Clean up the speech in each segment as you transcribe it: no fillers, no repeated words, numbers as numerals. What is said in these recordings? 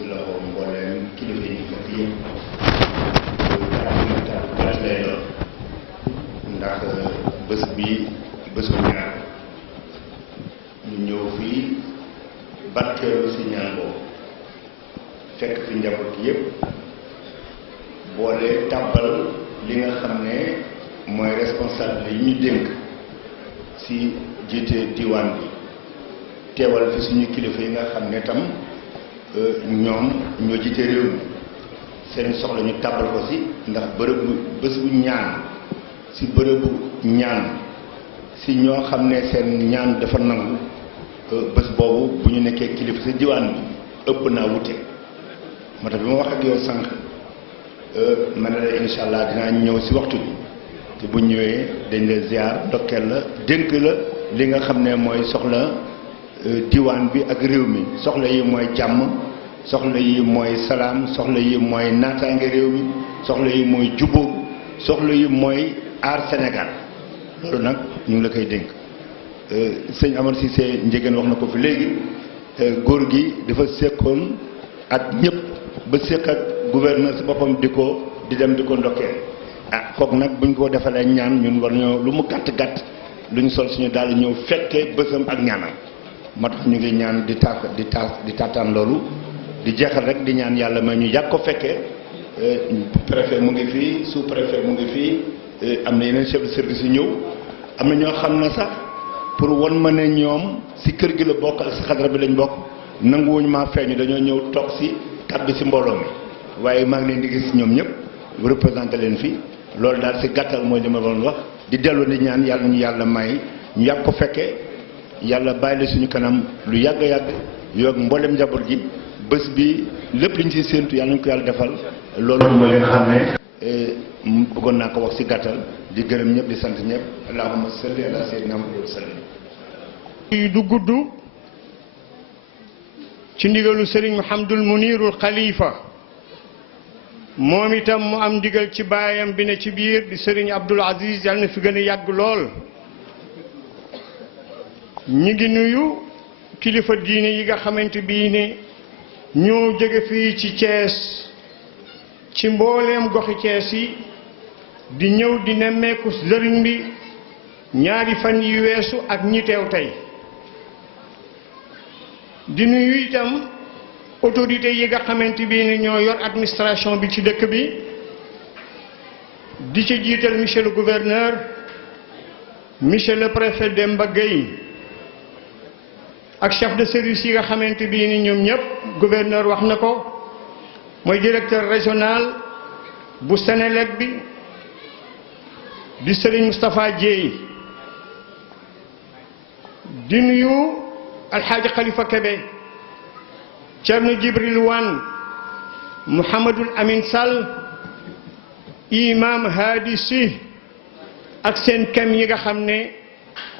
si loxo mbooleem kilifa yi fekk yëpp gàtt lay doon ndax bés bi bésu ñaan ñu ñëw fii barkeelu si ñaan boobu fekk fi njaboot yëpp boole tàbbal li nga xam ne mooy responsable yi ñu dénk si jiite diwaan bi teewal fi suñu kilifa yi nga xam ne tam ñoom ñoo jiite réew mi seen soxla ñu tàbbal ko si ndax bërëbu bés bu ñaan si bërëbu ñaan si ñoo xam ne seen ñaan dafa nangu bés boobu bu ñu nekkee kilifa si diwaan bi ëpp naa wute moo tax bi ma wax ak yow sànq ma ne la incha allah dinaa ñëw si waxtu bi te bu ñëwee dañ la ziar ndokkeel la dénk la li nga xam ne mooy soxla diwaan bi ak réew mi soxla yi mooy jàmm soxla yi mooy salaam soxla yi mooy naataange réew mi soxla yi mooy jubóo soxla yi mooy aar Sénégal loolu nag ñu ngi la koy dénk sëñ Amar Cissé Ndiéguène wax na ko fi léegi góor gi dafa sekkoon ak ñëpp ba sekk ak gouverneur si boppam di dem di ko ndokkee ah kooku nag buñ ko defalee ñaan ñun war ñoo lu mu gàtt gàtt lu ñu sol suñu daal ñëw fekkee bësam ak ñaanam moo tax ñu ngi ñaan di taataan loolu di jeexal rek di ñaan yàlla may ñu yàgg ko fekkee préfet mu ngi fii sous préfet mu ngi fii am na yeneen chef de service yu ñëw am na ñoo xam ne sax pour wan ma ne ñoom si kër gi la bokk ak si xadara bi lañ bokk nanguwuñu maa feeñu dañoo ñëw toog si kàddu si mbooloo mi waaye maa ngi leen di gis ñoom ñëpp représenté leen fi loolu daal si gàttal mooy li ma doon wax di dellu di ñaan yàlla ñu yàlla may ñu yàgg ko fekkee yàlla bàyyi la suñu kanam lu yàgg yoog mboolem njaboot gi bés bi lépp li ñu si séentu yàlla ñu ko yàlla defal loolu mooy li nga xam ne bëggoon naa ko wax si gàttal di gërëm ñëpp di sant ñëpp allahumma salli ala sayyidina Muhammad wa sallim du gudd ci ndigalu Serigne Mouhamadoul Mounirul Khalifa moom itam mu am ndigal ci baayam bi ne ci biir di Serigne Abdoul Aziz yàlla na fi gën a yàgg lool ñi ngi nuyu kilifa diine yi nga xamante bii ne ñoo jóge fii ci Thiès ci mbooleem goxi Thiès yi di ñëw di nemmeeku sëriñ bi ñaari fan yi weesu ak ñi teew tey di nuyu itam autorités yi nga xamante bii ne ñoo yor administration bi ci dëkk bi di ci jiital monsieur le gouverneur monsieur le préfet Demba Gueye ak chef de service yi nga xamante bii ni ñoom ñëpp gouverneur wax na ko mooy directeur régional bu Sénélec bi di Serigne Moustapha Dieye di nuyu alxaaji Khalifa Kébé Thierno Djibril Wane Mouhamadoul Amin Sall imam Hadi Sy ak seen kem yi nga xam ne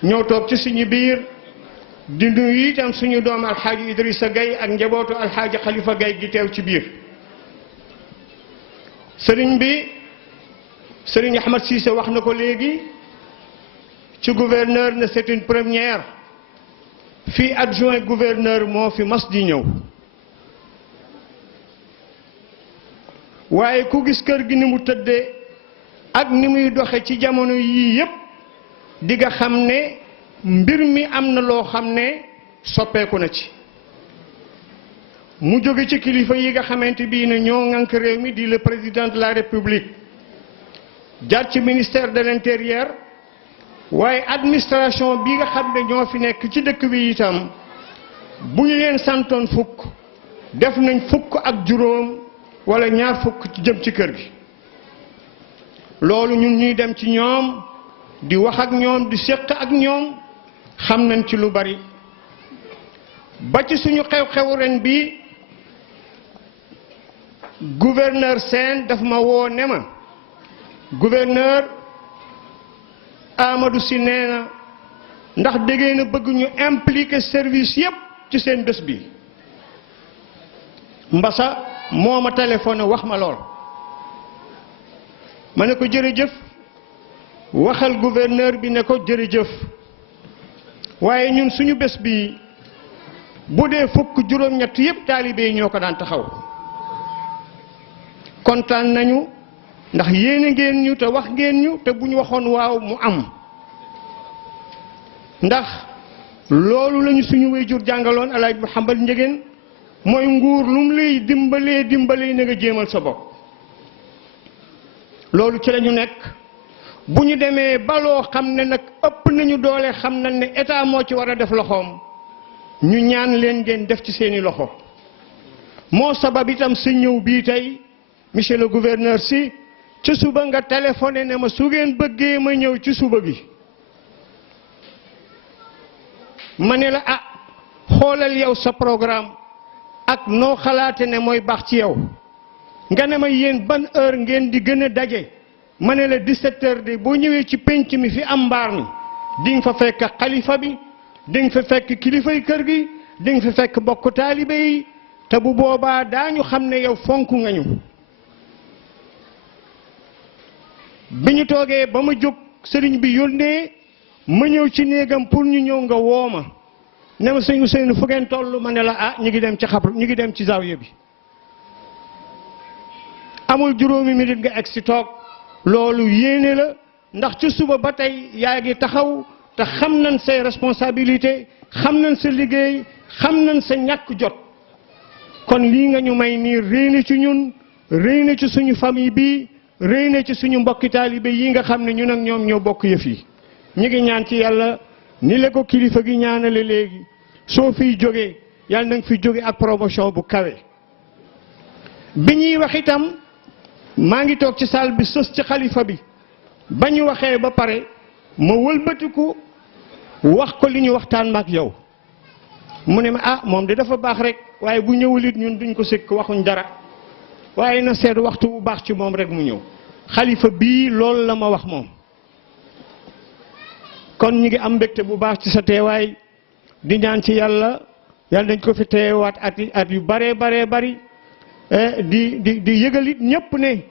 ñoo toog ci suñu biir di nuyu itam suñu doom alxaaji Idrissa Gueye ak njabootu alxaaji Khalifa Gueye gi teew ci biir sëriñ bi sëriñ Ahmad Cissé wax na ko léegi ci gouverneur ne c'est une première fii adjoint gouverneur moo fi mas di ñëw waaye ku gis kër gi ni mu tëddee ak ni muy doxe ci jamono yii yépp di nga xam ne mbir mi am na loo xam ne soppeeku na ci mu jóge ci kilifa yi nga xamante bii ne ñoo ŋànk réew mi di le président de la république jaar ci ministère de l'intérieur waaye administration bi nga xam ne ñoo fi nekk ci dëkk bi itam bu ñu leen santoon fukk def nañ fukk ak juróom wala ñaar fukk ci jëm ci kër gi loolu ñun ñuy dem ci ñoom di wax ak ñoom di séq ak ñoom xam nañ ci lu bari ba ci suñu xew-xewu ren bi gouverneur Sène daf ma woo ne ma gouverneur Amadou Sy nee na ndax déggee na bëgg ñu impliquer service yépp ci seen bés bi mbasa moo ma téléphoné wax ma lool ma ne ko jërëjëf waxal gouverneur bi ne ko jërëjëf waaye ñun suñu bés bi bu dee fukk juróom-ñett yépp taalibe yi ñoo ko daan taxaw kontaan nañu ndax yéene ngeen ñu te wax ngeen ñu te bu ñu waxoon waaw mu am ndax loolu lañu suñu waajur jàngaloon Alaaji Mouhamad Ndiéguène mooy nguur lu mu lay dimbalee na nga jéemal sa bopp loolu ci lañu nekk bu ñu demee baloo xam ne nag ëpp nañu doole xam nañ ne état moo ci war a def loxoom ñu ñaan leen ngeen def ci seeni loxo moo sabab itam sa ñëw bii tey monsieur le gouverneur si ci suba nga téléphoné ne ma su ngeen bëggee ma ñëw ci suba gi ma ne la ah xoolal yow sa programme ak noo xalaate ne mooy baax ci yow nga ne ma yéen ban heure ngeen di gën a daje ma ne la 17 heures de boo ñëwee ci penc mi fi am mbaar mi di nga fa fekk xalifa bi di nga fa fekk kilifay kër gi di nga fa fekk bokk taalibe yi te bu boobaa daañu xam ne yow fonk nga ñu bi ñu toogee ba ma jóg sëriñ bi yónnee ma ñëw ci néegam pour ñu ñëw nga wooma ne ma sëñ Ousseynou fu ngeen toll ma ne la ah ñu ngi dem ci xabru ñu ngi dem ci zawiya bi amul juróomi minute nga egg si toog loolu yéene la ndax ci suba ba tey yaa ngi taxaw te xam nañ say responsabilité xam nañ sa liggéey xam nañ sa ñàkk jot kon lii nga ñu may nii réy na ci ñun réy na ci suñu famille bi réy na ci suñu mbokki taalibe yi nga xam ne ñun ak ñoom ñoo bokk yëf yi ñu ngi ñaan ci yàlla ni la ko kilifa gi ñaanale léegi soo fiy jógee yàlla na nga fi jóge ak promotion bu kawe bi ñuy wax itam maa ngi toog ci salle bi sës ci xalifa bi ba ñu waxee ba pare ma wëlbatiku wax ko li ñu waxtaan maak yow mu ne ma ah moom de dafa baax rek waaye bu ñëwul it ñun duñ ko sëkk waxuñ dara waaye na seet waxtu bu baax ci moom rek mu ñëw xalifa bii loolu la ma wax moom kon ñu ngi am mbégte bu baax ci sa teewaay di ñaan ci yàlla yàlla dañ ko fi teewaat at yu baree bari di yëgalit ñépp ne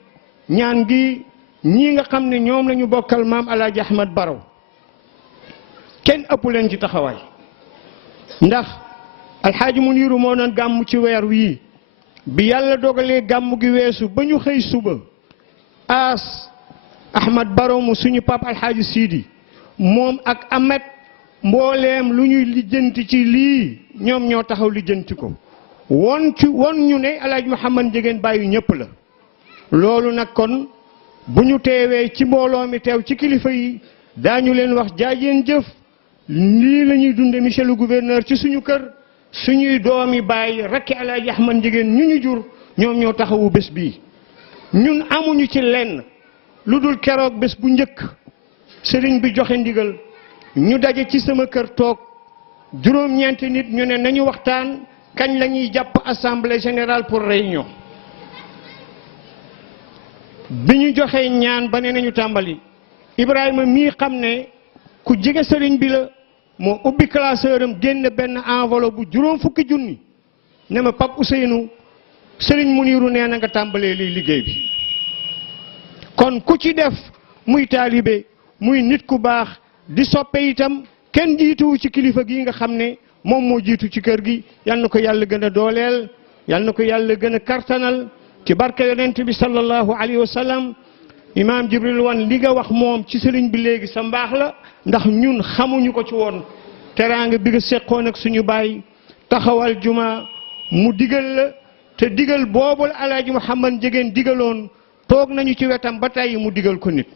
ñaan gi ñii nga xam ne ñoom la ñu bokkal maam Alaaji Ahmad Baro kenn ëpp leen ci taxawaay ndax alxaaji Muniiru moo doon gàmm ci weer wii bi yàlla dogalee gàmm gi weesu ba ñu xëy suba as Ahmad Baro mu suñu pap alxaaji Siidi moom ak Amet mbooleem lu ñuy lijjanti ci lii ñoom ñoo taxaw lijjanti ko won ñu ne Alaaji Mouhamad Ndiéguène bàyyi ñëpp la loolu nag kon bu ñu teewee ci mbooloo mi teew ci kilifa yi daañu leen wax jaajeen jëf lii la ñuy dunde monsieur le gouverneur ci suñu kër suñuy doomi bàyyi rakki Alaaji Ahmad Ndiéguène ñu jur ñoom ñoo taxawu bés bii ñun amuñu ci lenn lu dul keroog bés bu njëkk sëriñ bi joxe ndigal ñu daje ci sama kër toog juróom-ñeenti nit ñu ne nañu waxtaan kañ la ñuy jàpp assemblée générale pour réunion bi ñu joxee ñaan ba ne nañu tàmbali Ibrahima mii xam ne ku jege sëriñ bi la moo ubbi classeur am génn benn enveloppe bu juróom fukki junni ne ma Pape Ousseynou sëriñ Muniiru nee na nga tàmbalee liy liggéey bi kon ku ci def muy taalibe muy nit ku baax di soppe itam kenn jiituwu ci kilifa gi nga xam ne moom moo jiitu ci kër gi yal na ko yàlla gën a dooleel yal na ko yàlla gën a kartanal ci barke yonent bi sallallahu alayhi wa sallam imaam Jibril wan li nga wax moom ci sëriñ bi léegi sa mbaax la ndax ñun xamuñu ko ci woon teraanga bi nga seqoon ak suñu baay taxawal juma mu digal la te digal boobu la Alaaji Mouhamad Ndiéguène digaloon toog nañu ci wetam ba tey mu digal ko nit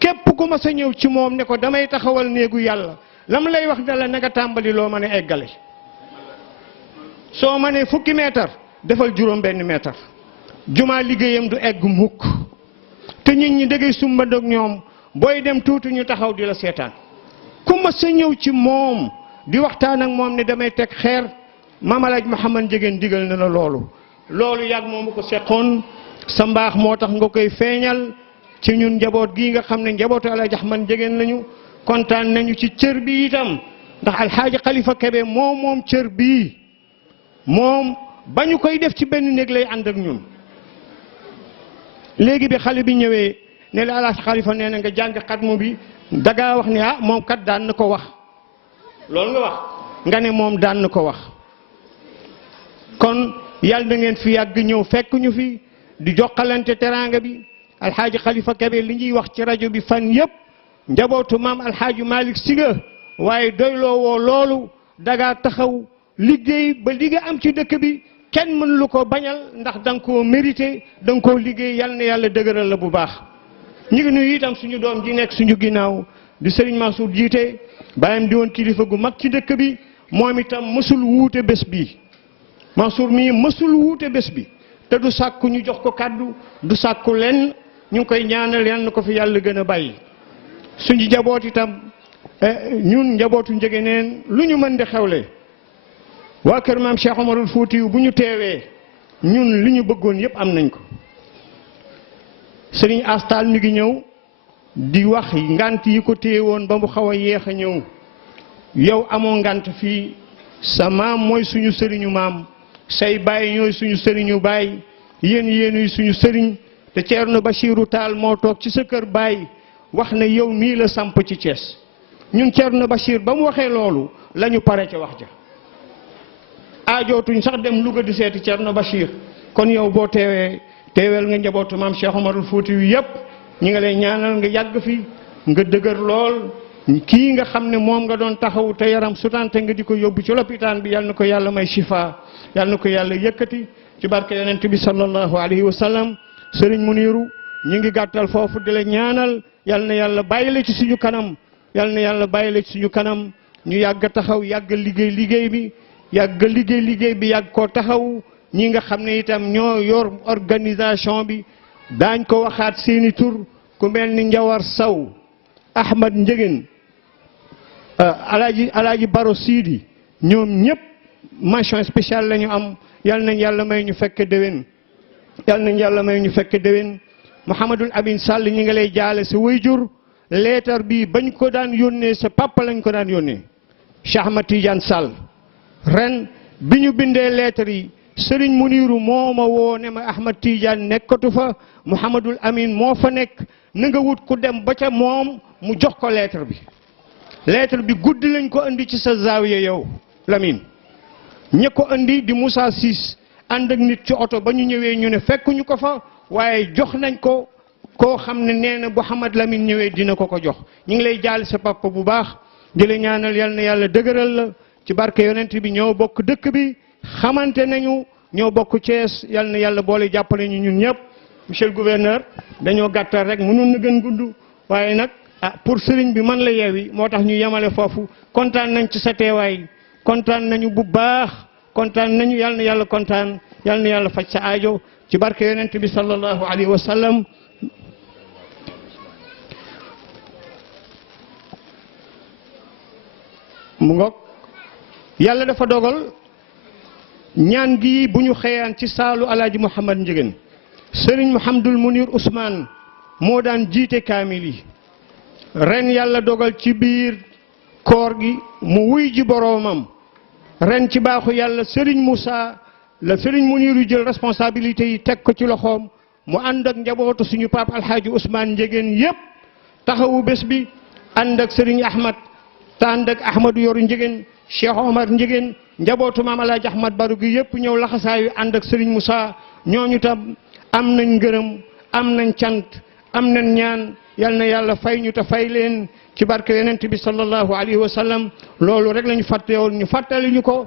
képp ku ma sa ñëw ci moom ne ko damay taxawal néegu yàlla lam lay wax ne la na nga tàmbali loo mën a eggale soo mënee fukki meetar defal juróom benn meetar jumaa liggéeyam du egg mukk te nit ñi dangay sumbandoog ñoom booy dem tuuti ñu taxaw di la seetaan ku ma sa ñëw ci moom di waxtaan ak moom ne damay teg xeer maam Alaaji Mouhamad Ndiéguène digal na la loolu yàgg moomu ko seqoon sa mbaax moo tax nga koy feeñal ci ñun njaboot gii nga xam ne njabootu Alaaji Ahmad Ndiéguène lañu kontaan nañu ci cër bi itam ndax alxaaji Xalifa Kebe moom cër bii moom ba ñu koy def ci benn néeg lay ànd ak ñun léegi bi xale bi ñëwee ne la Alaaji Xalifa nee na nga jàng xatmu bi dangaa wax ne moom kat daan na ko wax loolu nga wax nga ne moom daan na ko wax kon yàlla na ngeen fi yàgg ñëw fekk ñu fi di jokkalante teraanga bi alxaaji Khalifa Kebe li ñuy wax ci rajo bi fan yëpp njabootu maam alxaaji Malick Sy nga waaye doyloo woo loolu dagaa taxaw liggéey ba li nga am ci dëkk bi kenn mën lu ko bañal ndax da nga koo mérité da nga koo liggéey yal na yàlla dëgëral la bu baax. ñu ngi nuyu itam suñu doom ji nekk suñu ginnaaw di Serigne Mansour jiite bàyyam di woon kilifa gu mag ci dëkk bi moom itam mësul wuute bés bi Mansour mii mësul wuute bés bi te du sàkku ñu jox ko kàddu du sàkku lenn ñu ngi koy ñaanal yal na ko fi yàlla gën a bàyyi. suñu njaboot itam ñun njabootu Njëgëneen lu ñu mën di xewle waa kër maam Cheikh Omarul Fuutiyu bu ñu teewee ñun li ñu bëggoon yëpp am nañ ko. Sëriñ Astal mi ngi ñëw di wax ngant yi ko téye woon ba mu xaw a yéex a ñëw yow amoo ngant fii sa maam mooy suñu sëriñu maam say baay ñooy suñu sëriñu baay yéenuy suñu sëriñ te Ceerno Bachiru Taal moo toog ci sa kër baay wax ne yow mii la samp ci Thiès ñun Ceerno Bachir ba mu waxee loolu la ñu pare ca wax ja aajootuñ sax dem Louga di seeti Ceerno Bachir kon yow boo teeweel nga njabootu maam Cheikh Omarul Fuuti yu yëpp ñi nga lay ñaanal nga yàgg fi nga dëgër lool kii nga xam ne moom nga doon taxaw te yaram sutante nga di ko yóbbu ci lopitaan bi yal na ko yàlla may shifa yal na ko yàlla yëkkati ci barke yonent bi sallallahu alayhi wa sallam Serigne Muniru ñi ngi gàttal foofu di la ñaanal yal na yàlla bàyyi la ci suñu kanam yal na yàlla bàyyi la ci suñu kanam ñu yàgg taxaw yàgg liggéey bi yàgg liggéey bi yàgg koo taxaw ñi nga xam ne itam ñoo yor organisation bi daañ ko waxaat seeni tur ku mel ni Njawar Saw Ahmad Njëgën alaaji Baro Sidi ñoom ñëpp mention spéciale la ñu am yal nañ yàlla may ñu fekke déwén Mouhamadul Amin Sall ñi nga lay jaale sa wayjur leetar bi bañ ko daan yónnee sa papa lañ ko daan yónnee Cheikh Ahmad Tidiane Sall ren bi ñu bindee leetar yi Serigne Muniru moo ma woo ne ma Ahmad Tidiane nekkatu fa Mouhamadul Amin moo fa nekk na nga wut ku dem ba ca moom mu jox ko lettre bi guddi lañ ko andi ci sa zaawiya yow Lamine ña ko andi di Moussa Sis ànd ak nit ci oto ba ñu ñëwee ñu ne fekkuñu ko fa waaye jox nañ ko koo xam ne nee na bu Hamad Lamine ñëwee dina ko jox ñu ngi lay jaal sa papa bu baax di la ñaanal yal na yàlla dëgëral la ci barke yonent bi ñoo bokk dëkk bi xamante nañu ñoo bokk Thiès yal na yàlla boole jàppale ñu ñun ñëpp monsieur le gouverneur dañoo gàttal rek mënoon na gën gudd waaye nag pour sëriñ bi man la yeewi moo tax ñu yemale foofu kontaan nañ ci sa teewaay kontaan nañu bu baax kontaan nañu yal na yàlla kontaan yal na yàlla faj sa aajo ci barke yonent bi sallallahu alayhi wa sallam mu ngoog yàlla dafa dogal ñaan gi bu ñu xëyaan ci saalu alaaji Mouhamad Njëgën Serigne Mouhamadul Munir Ousmane moo daan jiite kaamil yi ren yàlla dogal ci biir koor gi mu wuy ji boroomam ren ci baaxu yàlla Serigne Moussa la Serigne Munir yu jël responsabilité yi teg ko ci loxoom mu ànd ak njabootu suñu pape alxaaji Ousmane Njëgën yépp taxawu bés bi ànd ak Serigne Ahmad te ànd ak Ahmadou Yoru Njëgën Cheikh Omar Njëgën njabootu maam alaaji Ahmad Baru gi yépp ñëw laxasaayu ànd ak Serigne Moussa ñooñu tam am nañ ngërëm am nañ cant am nañ ñaan yal na yàlla fay ñu te fay leen ci barke yonent bi sallallahu alayhi wa sallam loolu rek la ñu fàtte woon ñu fàttali ñu ko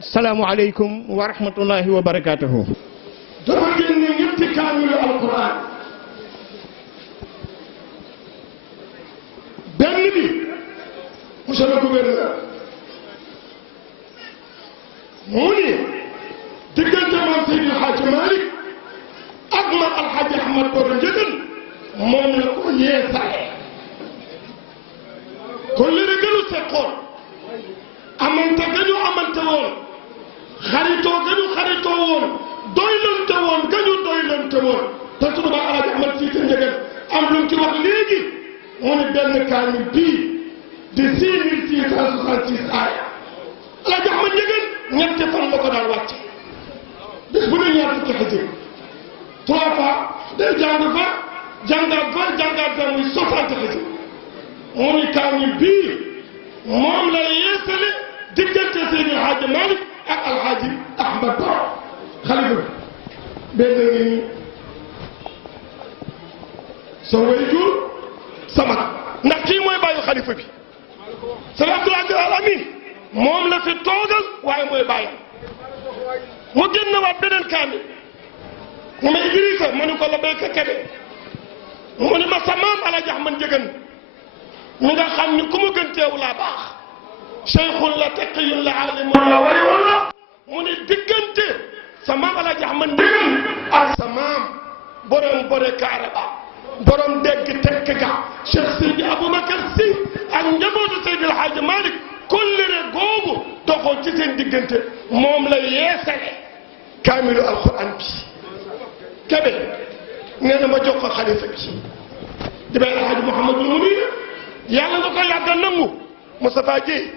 salaamu aleykum wa rahmatullahi wa barakatuhu. dafa génne ñetti kaamilu alquran benn bi monsieur le gouverneur mu ni diggante maam Seydi Hadji Malick ak ma alxaaji Ahmad Baro Njëgën moom la ko yeesale kon li gënu seqoon amante gañu amante woon xaritoo gañu xaritoo woon doylante woon gañu doylante woon te sunu ba alxaaji Ahmad Siise Njëgën am lu mu ci wax léegi mu ne benn kaamil bii di 6666 aaya alxaaji Ahmad Njëgën ñetti fan la ko daan wàcce bis bu ne ñaar fukki xasida 3 fois day jàng fa jàngaat fa muy 60 xasida mu ni kaamil bii moom la yeesale diggante Seydi Hadji Malick ak Alhaji Ahmad xalifa bi benn ngi nii sa waajur sa mag ndax kii mooy bàyyi xalifa bi Sëriñ Abdul Aziz Al Amin moom la fi toogal waaye mooy bàyyi mu génn waat beneen kaamil mu ne Idrissa ma ni ko la béykat kebe mu ni ma sa maam Alaaji Ahmad Njëgën mi nga xam ni ku mu gën teew laa baax cheikhun la taqiyun la alimun la wariwun la mu ni diggante sa maam Alaaji Ahmad Njëgën ak sa maam borom bore kaara ba borom dégg tekk ga Cheikh Seydi Aboubacar Sy ak njabootu Seydi El Hadji Malick kollëre googu doxoon ci seen diggante moom la yeesale kaamilu alquran bi kebe nee na ma jox ko xalifa bi di bay alhaji Mouhamadul Munir yàlla nga ko yàgga nangu Moustapha Dieye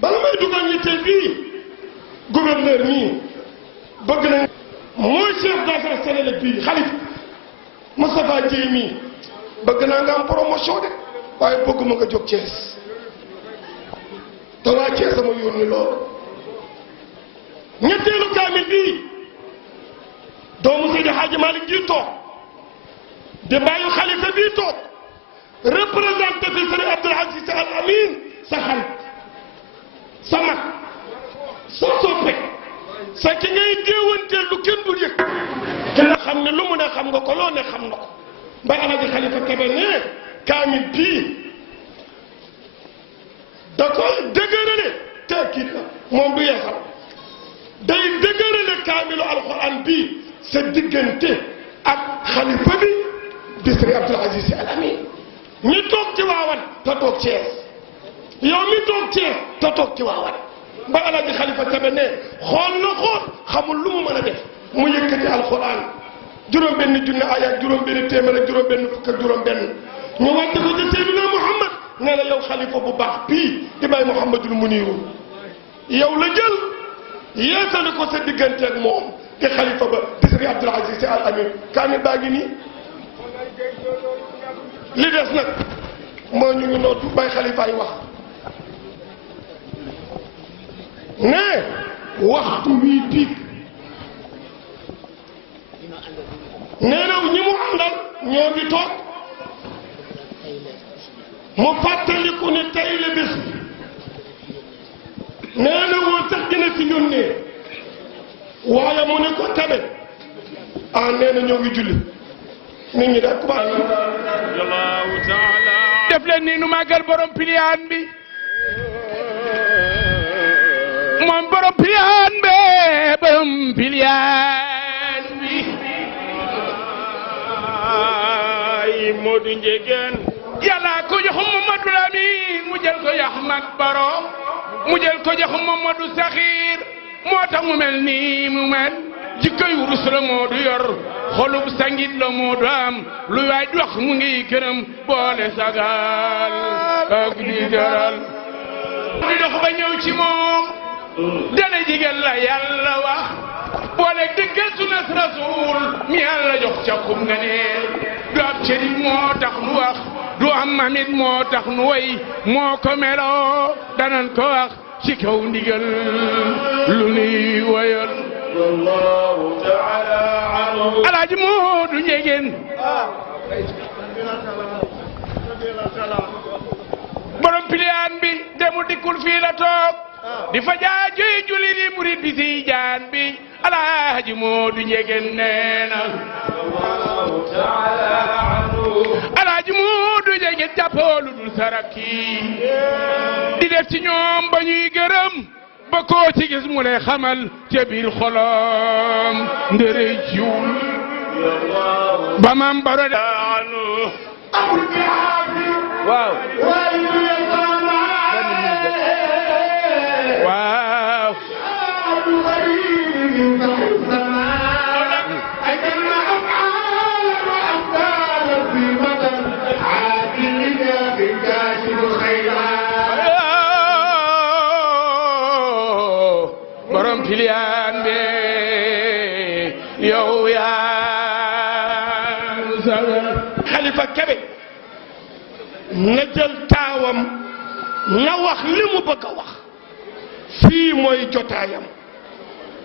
bala may dugal ñitteel bii gouverneur mii bëgg nañ mooy chef d'affaires Sénégal bii xalifa Moustapha Dieye mii bëgg naa nga am promotion de waaye bëgguma nga jóg Thiès te waa Thiès sama yónni loolu ñetteelu kaamil bii doomu Seydi Hadji Malick ji toog di bàyyi xalifa bii toog représenté fi Sëriñ Abdul Aziz Al Amin sa xarit sa mag sa soppe sa ki ngay déewanteel lu kenn dul yëg ki nga xam ne lu mu ne xam nga ko loo ne xam na ko ba Alaaji Xalifa Kebe ne kaamil bii da koy dëgërale teekit la moom du yeesal day dëgërale kaamilu alquran bii sa diggante ak xalifa bi di Sëriñ Abdul Aziz Al Amin ñi toog ci waawan te toog Thiès yow mi toog Thiès te toog ci waawan ba Alaaji Xalifa Kebe ne xool na xool xamul lu mu mën a def mu yëkkati alquran juróom-benn junne ayaat juróom-benn téeméer ak juróom-benn fukk ak juróom-benn ñu wàcce ko ci Seydina Muhammad nee na yow xalifa bu baax bii di bàyyi Mouhamadul Muniru yow la jël yeesali ko sa diggante ak moom di xalifa ba di Sëriñ Abdul Aziz Al Amin kaamil baa ngi nii li des nag moo ñu ngi nootu bay xalifaay wax ne waxtu wii diig nee na ñi mu àndal ñoo ngi toog mu fàttaliku ne tey la bés bi nee na woon sax dina si yónnee waaye mu ne ko tabe ah nee na ñoo ngi julli nit ñi daal commencé. Allahu taala. def leen ni nu màggal borom piliyaan bi moom borom piliyaan be borom piliyaan bi ay Modou Ndiéguène yàlla ko jox Mamadou Lamine mu jël ko jox Ahmad Baro mu jël ko jox Mamadou Sakhir moo tax mu mel nii mu mel jikko yu rus la moo du yor xolub sangit la moo du am lu waay di wax mu ngi gërëm boole sagal ak di garal di dox ba ñëw ci moom dana jigéen la yàlla wax boole dëggal sunnas rasul mi yàlla jox ca kum nga ne du ab cërit moo tax nu wax du am mamit moo tax nu way moo ko meloo danan ko wax ci kaw ndigal lu nuy woyal wallahu ta'ala anhu Alaaji Modou Ndiéguène borom piliyaan bi demu dikkul fii la toog di fa jaajuy juli di murid bi si jaan bi Alaaji Modou Ndiéguène nee na wallahu ta'ala anhu Alaaji Modou Ndiéguène jàppoo lu dul saraki di def ci ñoom ba ñuy gërëm ba koo ci gis mu lay xamal ca biir xolom ndërëy ciwul ba mam baro daanu waaw waaw piliyaan be yow yaa Xalifa Kebe na jël taawam na wax li mu bëgg a wax fii mooy jotaayam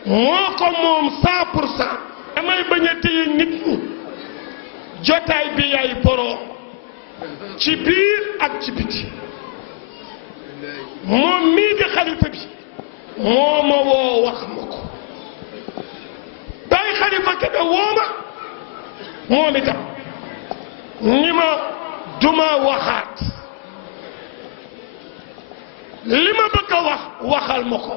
moo ko moom 100%. damay bañ a téye nit ñi jotaay bi yaay boroom ci biir ak ci biti moom mii di xalifa bi moo ma woo wax ma ko day xalifa Kebe woo ma moom itam ni ma duma waxaat li ma bëgg a wax waxal ma ko